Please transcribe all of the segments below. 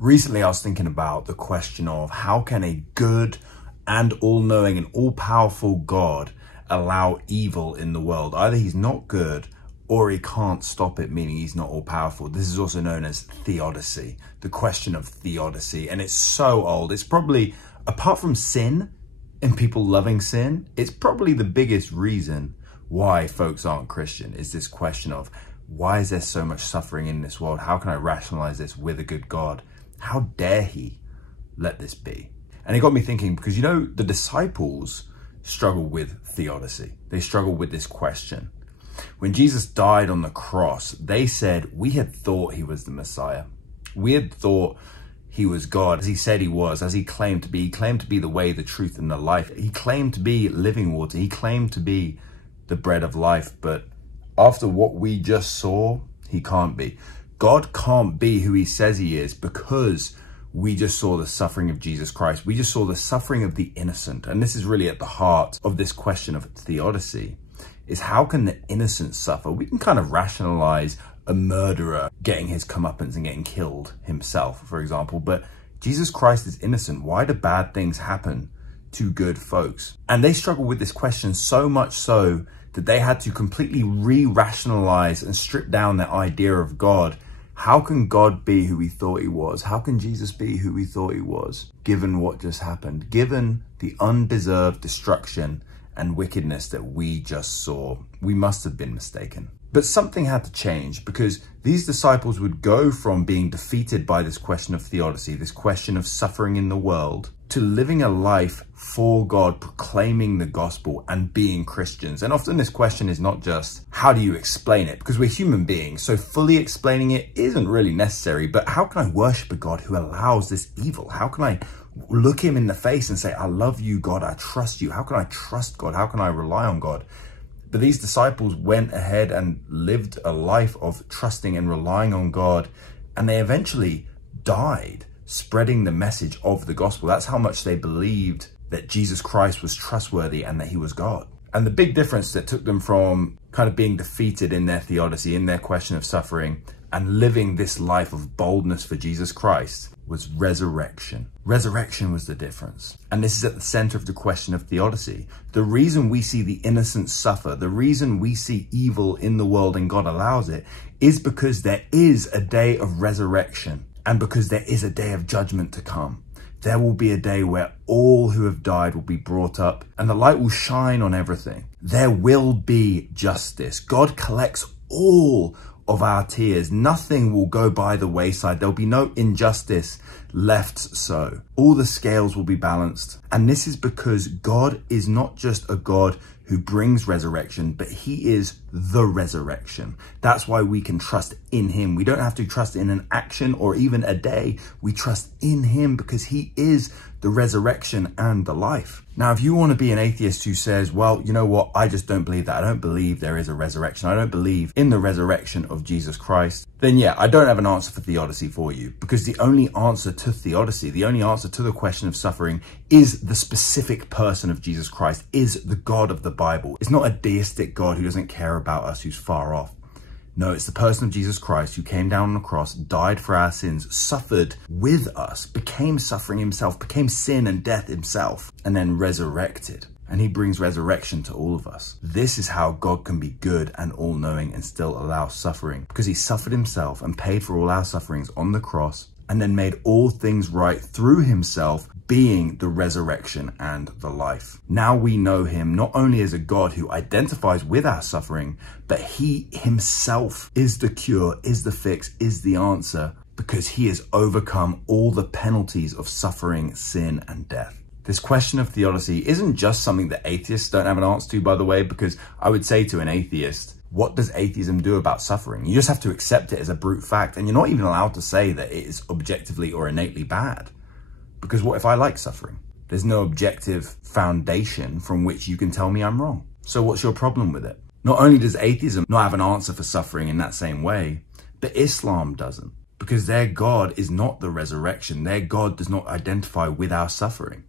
Recently, I was thinking about the question of how can a good and all-knowing and all-powerful God allow evil in the world? Either he's not good or he can't stop it, meaning he's not all-powerful. This is also known as Theodicy, the question of Theodicy. And it's so old. It's probably, apart from sin and people loving sin, it's probably the biggest reason why folks aren't Christian, is this question of why is there so much suffering in this world? How can I rationalize this with a good God? How dare he let this be? And it got me thinking, because, you know, the disciples struggled with Theodicy. They struggled with this question. When Jesus died on the cross, they said, we had thought he was the Messiah. We had thought he was God, as he said he was, as he claimed to be. He claimed to be the way, the truth, and the life. He claimed to be living water. He claimed to be the bread of life. But after what we just saw, he can't be. God can't be who he says he is, because we just saw the suffering of Jesus Christ. We just saw the suffering of the innocent. And this is really at the heart of this question of Theodicy, is how can the innocent suffer? We can kind of rationalize a murderer getting his comeuppance and getting killed himself, for example, but Jesus Christ is innocent. Why do bad things happen to good folks? And they struggle with this question so much so that they had to completely re-rationalize and strip down their idea of God. How can God be who we thought he was? How can Jesus be who we thought he was, given what just happened, given the undeserved destruction and wickedness that we just saw? We must have been mistaken. But something had to change, because these disciples would go from being defeated by this question of Theodicy, this question of suffering in the world, to living a life for God, proclaiming the gospel and being Christians. And often this question is not just, how do you explain it? Because we're human beings, so fully explaining it isn't really necessary. But how can I worship a God who allows this evil? How can I look him in the face and say, I love you, God, I trust you? How can I trust God? How can I rely on God? But these disciples went ahead and lived a life of trusting and relying on God, and they eventually died spreading the message of the gospel. That's how much they believed that Jesus Christ was trustworthy and that he was God. And the big difference that took them from kind of being defeated in their theodicy, in their question of suffering, and living this life of boldness for Jesus Christ was resurrection. Resurrection was the difference. And this is at the center of the question of theodicy. The reason we see the innocent suffer, the reason we see evil in the world and God allows it, is because there is a day of resurrection, and because there is a day of judgment to come. There will be a day where all who have died will be brought up and the light will shine on everything. There will be justice. God collects all of our tears. Nothing will go by the wayside. There'll be no injustice left so. All the scales will be balanced. And this is because God is not just a God who brings resurrection, but he is the resurrection. That's why we can trust in him. We don't have to trust in an action or even a day. We trust in him because he is the resurrection and the life. Now, if you want to be an atheist who says, well, you know what, I just don't believe that. I don't believe there is a resurrection. I don't believe in the resurrection of Jesus Christ. Then yeah, I don't have an answer for theodicy for you, because the only answer to theodicy, the only answer to the question of suffering, is the specific person of Jesus Christ, is the God of the Bible. It's not a deistic God who doesn't care about us, who's far off. No, it's the person of Jesus Christ who came down on the cross, died for our sins, suffered with us, became suffering himself, became sin and death himself, and then resurrected. And he brings resurrection to all of us. This is how God can be good and all-knowing and still allow suffering, because he suffered himself and paid for all our sufferings on the cross, and then made all things right through himself, being the resurrection and the life. Now we know him not only as a God who identifies with our suffering, but he himself is the cure, is the fix, is the answer, because he has overcome all the penalties of suffering, sin, and death. This question of theodicy isn't just something that atheists don't have an answer to, by the way, because I would say to an atheist, what does atheism do about suffering? You just have to accept it as a brute fact, and you're not even allowed to say that it is objectively or innately bad. Because what if I like suffering? There's no objective foundation from which you can tell me I'm wrong. So what's your problem with it? Not only does atheism not have an answer for suffering in that same way, but Islam doesn't. Because their God is not the resurrection. Their God does not identify with our suffering.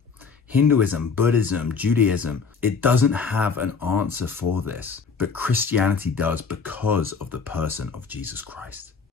Hinduism, Buddhism, Judaism, it doesn't have an answer for this. But Christianity does, because of the person of Jesus Christ.